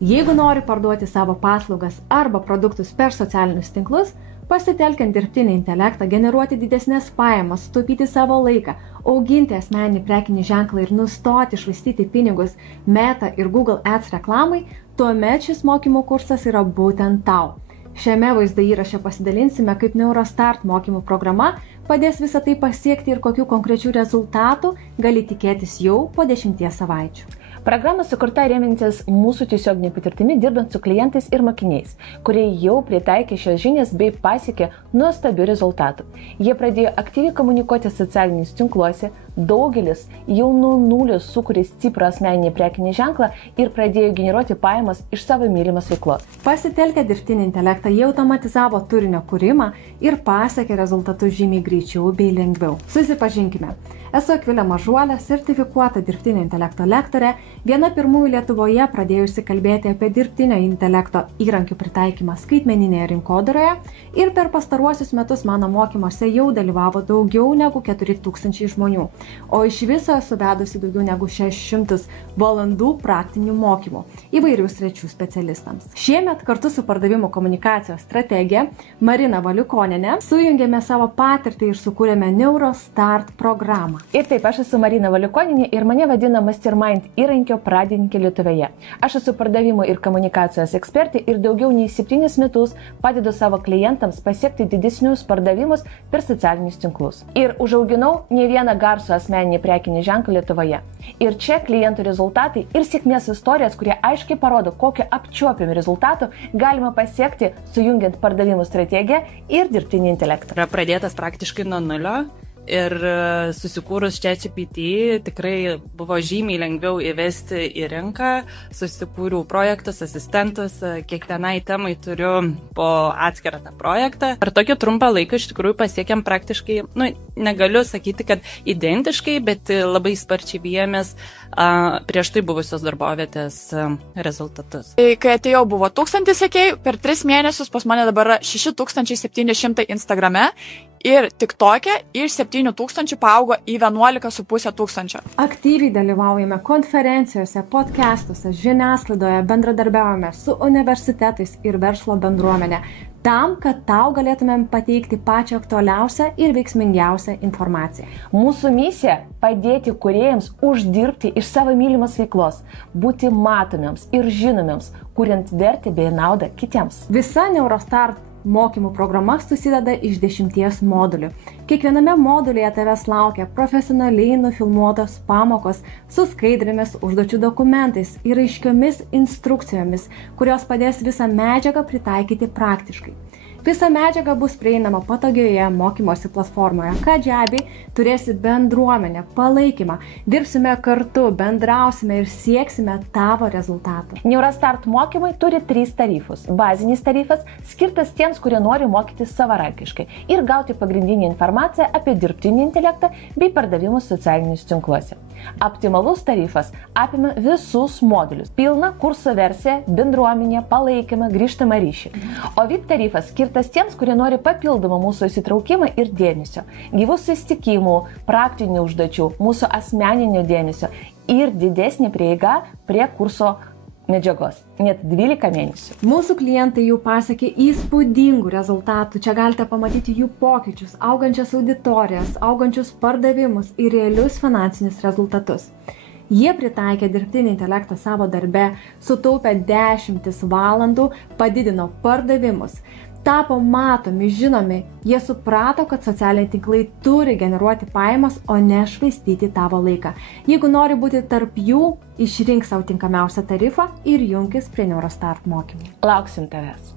Jeigu nori parduoti savo paslaugas arba produktus per socialinius tinklus, pasitelkiant dirbtinį intelektą, generuoti didesnės pajamas, sutaupyti savo laiką, auginti asmeninį prekinį ženklą ir nustoti švaistyti pinigus Meta ir Google Ads reklamai, tuomet šis mokymų kursas yra būtent tau. Šiame vaizdo įraše pasidalinsime, kaip Neurostart mokymų programa padės visą tai pasiekti ir kokių konkrečių rezultatų gali tikėtis jau po 10 savaičių. Programa sukurta remiantis mūsų tiesioginė patirtimi dirbant su klientais ir mokiniais, kurie jau pritaikė šios žinias bei pasiekė nuostabių rezultatų. Jie pradėjo aktyviai komunikuoti socialiniais tinkluose, daugelis jau nuo nulio sukūrė stiprų asmeninį prekinį ženklą ir pradėjo generuoti pajamas iš savo mylimos veiklos. Pasitelkę dirbtinį intelektą, jie automatizavo turinio kūrimą ir pasiekė rezultatus žymiai greičiau bei lengviau. Susipažinkime. Esu Akvilė Mažuolė, sertifikuota dirbtinio intelekto lektorė, viena pirmųjų Lietuvoje pradėjusi kalbėti apie dirbtinio intelekto įrankių pritaikymą skaitmeninėje rinkodaroje ir per pastaruosius metus mano mokymuose jau dalyvavo daugiau negu 4000 žmonių, o iš viso esu vedusi daugiau negu 600 valandų praktinių mokymų įvairių sričių specialistams. Šiemet kartu su pardavimų komunikacijos strategė Marina Valiukonienė sujungėme savo patirtį ir sukūrėme Neurostart programą. Ir taip, aš esu Marina Valiukonienė ir mane vadina Mastermind įrankio pradininkė Lietuvoje. Aš esu pardavimų ir komunikacijos ekspertė ir daugiau nei 7 metus padedu savo klientams pasiekti didesnius pardavimus per socialinius tinklus. Ir užauginau ne vieną garsų asmeninį prekinį ženklą Lietuvoje. Ir čia klientų rezultatai ir sėkmės istorijos, kurie aiškiai parodo, kokio apčiuopiamų rezultatų galima pasiekti sujungiant pardavimų strategiją ir dirbtinį intelektą. Yra pradėtas praktiškai nuo nulio. Ir susikūrus ChatGPT tikrai buvo žymiai lengviau įvesti į rinką, susikūriau projektus, asistentus, kiekvienai temai turiu po atskirą tą projektą. Per tokį trumpą laiką iš tikrųjų pasiekėm praktiškai, negaliu sakyti, kad identiškai, bet labai sparčiai bijomės prieš tai buvusios darbovietės rezultatus. Kai atėjau buvo 1000 sekėjų, per 3 mėnesius pas mane dabar yra 6700 Instagrame. Ir TikTok'e iš 7000 paaugo į 11,5 tūkstančio. Aktyviai dalyvaujame konferencijose, podcastuose, žiniasklaidoje, bendradarbiaujame su universitetais ir verslo bendruomenė, tam, kad tau galėtumėm pateikti pačią aktualiausią ir veiksmingiausią informaciją. Mūsų misija – padėti kūrėjams uždirbti iš savo mylimos veiklos, būti matomiems ir žinomiems, kuriant vertę bei naudą kitiems. Visa Neurostart mokymų programa susideda iš 10 modulių. Kiekviename modulyje tavęs laukia profesionaliai nufilmuotos pamokos su skaidrėmis, užduočių dokumentais ir aiškiomis instrukcijomis, kurios padės visą medžiagą pritaikyti praktiškai. Visa medžiaga bus prieinama patogioje mokymosi platformoje. Kajabi turėsi bendruomenę, palaikymą, dirbsime kartu, bendrausime ir sieksime tavo rezultatų. Neurostart mokymai turi 3 tarifus. Bazinis tarifas skirtas tiems, kurie nori mokytis savarankiškai ir gauti pagrindinę informaciją apie dirbtinį intelektą bei pardavimus socialinius tinkluose. Optimalus tarifas apima visus modulius. Pilna kurso versija, bendruomenė, palaikymą, grįžtamą ryšį. O VIP tarifas skirtas tiems, kurie nori papildomą mūsų įsitraukimą ir dėmesio, gyvų susitikimų, praktinių užduočių, mūsų asmeninio dėmesio ir didesnė prieiga prie kurso medžiagos, net 12 mėnesių. Mūsų klientai jau pasiekė įspūdingų rezultatų. Čia galite pamatyti jų pokyčius, augančias auditorijas, augančius pardavimus ir realius finansinius rezultatus. Jie pritaikė dirbtinį intelektą savo darbe, sutaupė 10 valandų, padidino pardavimus, tapo matomi, žinomi. Jie suprato, kad socialiniai tinklai turi generuoti pajamas, o ne švaistyti tavo laiką. Jeigu nori būti tarp jų, išrink savo tinkamiausią tarifą ir junkis prie Neurostart mokymų. Lauksim tavęs.